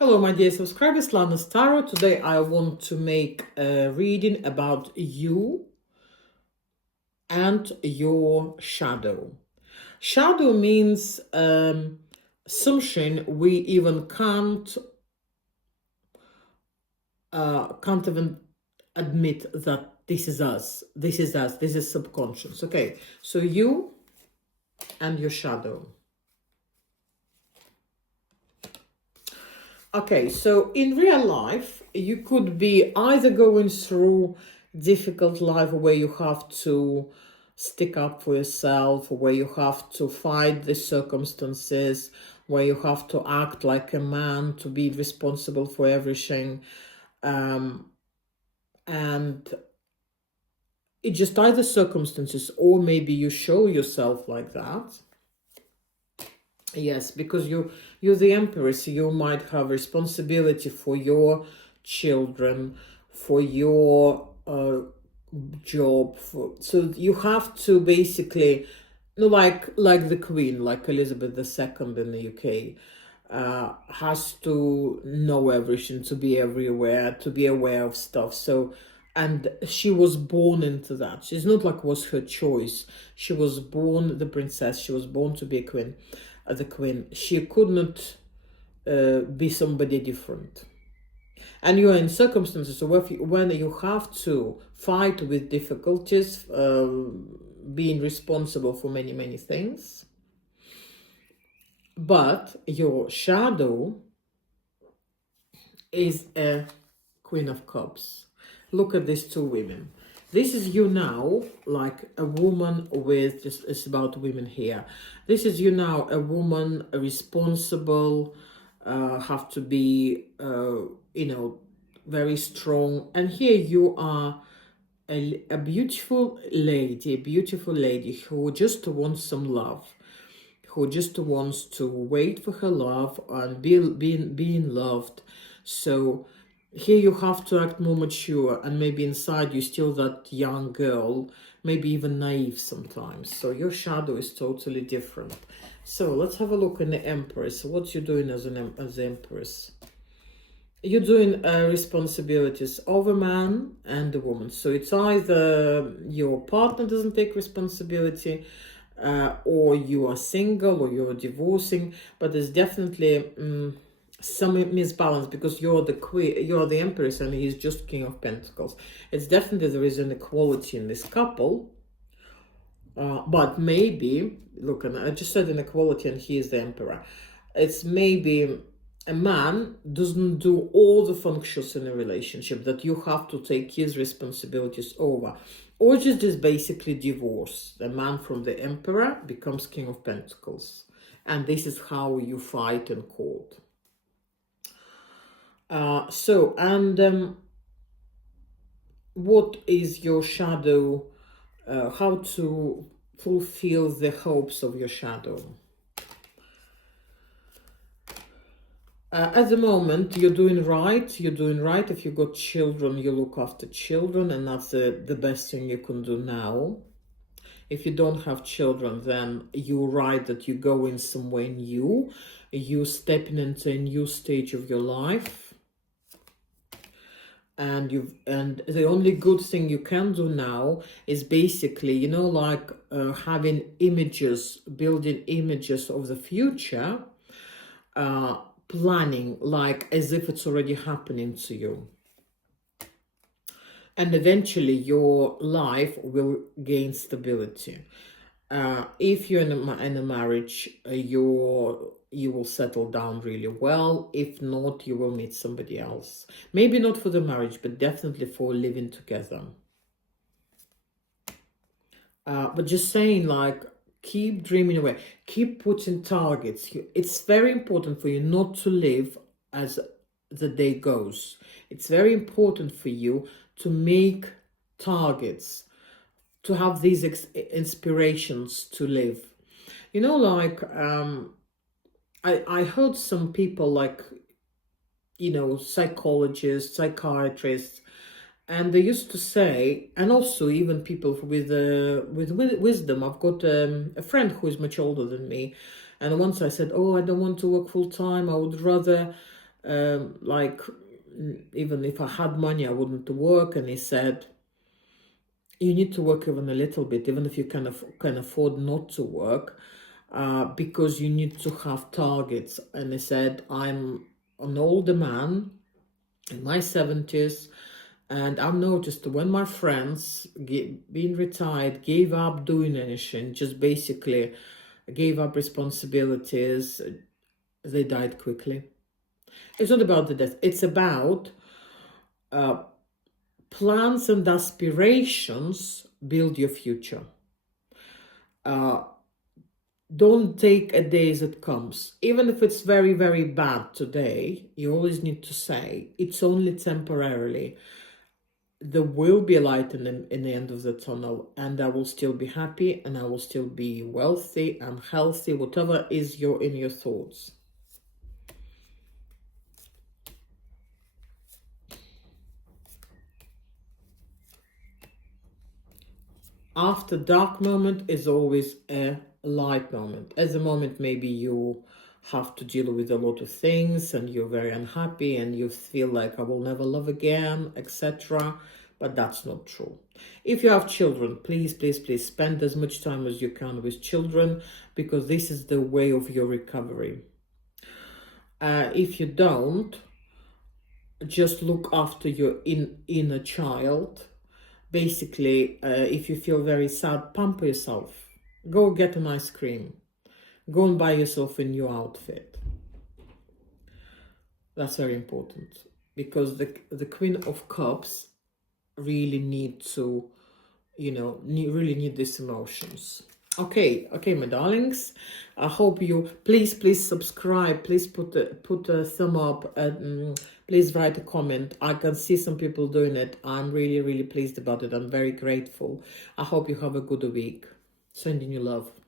Hello, my dear subscribers, Lanastarot. Today I want to make a reading about you and your shadow. Shadow means something we even can't even admit that this is us. This is us. This is subconscious. Okay, so you and your shadow. Okay, so in real life, you could be either going through difficult life where you have to stick up for yourself, where you have to fight the circumstances, where you have to act like a man to be responsible for everything. And it just either circumstances or maybe you show yourself like that. Yes, because you're the empress, you might have responsibility for your children, for your job. So you have to basically, like the Queen, like Elizabeth II in the UK, has to know everything, to be everywhere, to be aware of stuff. So, and she was born into that. She's not like was her choice. She was born the princess. She was born to be a queen, the queen. She could not be somebody different. And you are in circumstances when you have to fight with difficulties, being responsible for many things. But your shadow is a Queen of Cups. Look at these two women. This is you now, like a woman with, just it's about women here. This is you now, a woman, responsible, have to be, very strong. And here you are, a beautiful lady who just wants some love, who just wants to wait for her love and being loved. So here you have to act more mature, and maybe inside you still that young girl, maybe even naive sometimes. So your shadow is totally different. So let's have a look in the Empress. What you're doing as as the Empress? You're doing responsibilities of a man and a woman. So it's either your partner doesn't take responsibility, or you are single, or you're divorcing, but there's definitely some misbalance because you're the queen, you're the empress, and he's just king of pentacles. It's definitely there is an equality in this couple, but maybe look, and I just said inequality, and he is the emperor. It's maybe a man doesn't do all the functions in a relationship that you have to take his responsibilities over, or just basically divorce. The man from the emperor becomes king of pentacles, and this is how you fight in court. What is your shadow? How to fulfill the hopes of your shadow? At the moment, you're doing right. You're doing right. If you got children, you look after children, and that's the best thing you can do now. If you don't have children, then you're right that you go in somewhere new. You're stepping into a new stage of your life. And the only good thing you can do now is basically, like having images, building images of the future, planning like as if it's already happening to you. And eventually your life will gain stability. If you're in a marriage, you will settle down really well. If not, you will meet somebody else. Maybe not for the marriage, but definitely for living together. But just saying, like, keep dreaming away. Keep putting targets. It's very important for you not to live as the day goes. It's very important for you to make targets, to have these inspirations to live. I heard some people, like, psychologists, psychiatrists, and they used to say, and also even people with wisdom. I've got a friend who is much older than me, and once I said, "Oh, I don't want to work full time. I would rather Like, even if I had money, I wouldn't work. And he said, you need to work even a little bit, even if you can afford not to work, because you need to have targets. And he said, I'm an older man in my 70s, and I've noticed when my friends being retired gave up doing anything, just basically gave up responsibilities, they died quickly. It's not about the death, it's about plans and aspirations build your future. Don't take a day as it comes. Even if it's very, very bad today, you always need to say, it's only temporarily. There will be a light in the end of the tunnel, and I will still be happy, and I will still be wealthy and healthy, whatever is in your thoughts. After dark moment is always a light moment. At the moment, maybe you have to deal with a lot of things and you're very unhappy and you feel like I will never love again, etc. But that's not true. If you have children, please, please, please spend as much time as you can with children, because this is the way of your recovery. If you don't, just look after your inner child. Basically, if you feel very sad, pamper yourself. Go get an ice cream. Go and buy yourself a new outfit. That's very important, because the Queen of Cups really need to, really need these emotions. Okay, my darlings. I hope you please subscribe. Please put a thumb up. And please write a comment. I can see some people doing it. I'm really, really pleased about it. I'm very grateful. I hope you have a good week. Sending you love.